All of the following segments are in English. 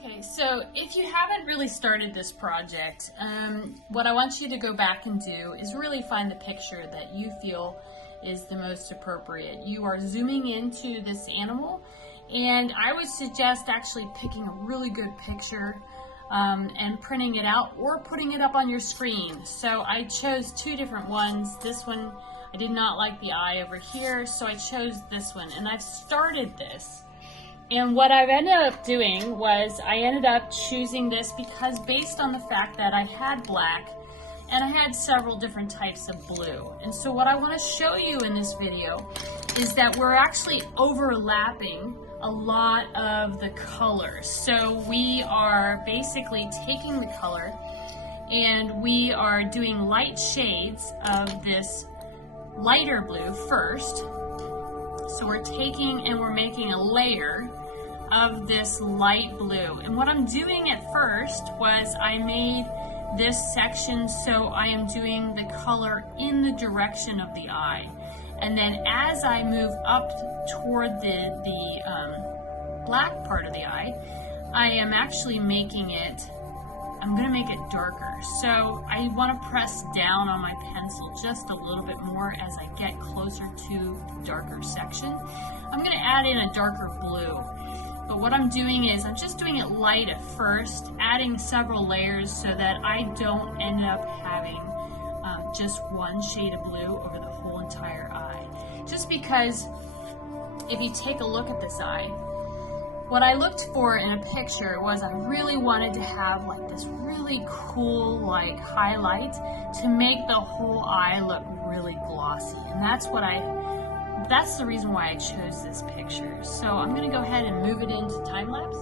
Okay, so if you haven't really started this project, what I want you to go back and do is really find the picture that you feel is the most appropriate. You are zooming into this animal, and I would suggest actually picking a really good picture and printing it out or putting it up on your screen. So I chose two different ones. This one, I did not like the eye over here, so I chose this one, and I've started this. And what I've ended up doing was I ended up choosing this because based on the fact that I had black and I had several different types of blue. And so what I want to show you in this video is that we're actually overlapping a lot of the colors. So we are basically taking the color and we are doing light shades of this lighter blue first. So we're taking and we're making a layer of this light blue. And what I'm doing at first was I made this section so I am doing the color in the direction of the eye. And then as I move up toward the black part of the eye, I am actually making it, I'm going to make it darker. So I want to press down on my pencil just a little bit more as I get closer to the darker section. I'm going to add in a darker blue. But what I'm doing is I'm just doing it light at first, adding several layers so that I don't end up having just one shade of blue over the whole entire eye. Just because if you take a look at this eye, what I looked for in a picture was I really wanted to have like this really cool like highlight to make the whole eye look really glossy. And that's the reason why I chose this picture. So I'm going to go ahead and move it into time lapse.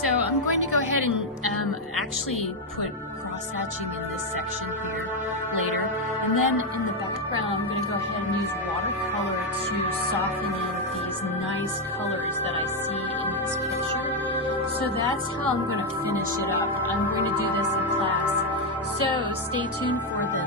So I'm going to go ahead and actually put cross-hatching in this section here later. And then in the background, I'm going to go ahead and use watercolor to soften in these nice colors that I see in this picture. So that's how I'm going to finish it up. I'm going to do this in class. So stay tuned for the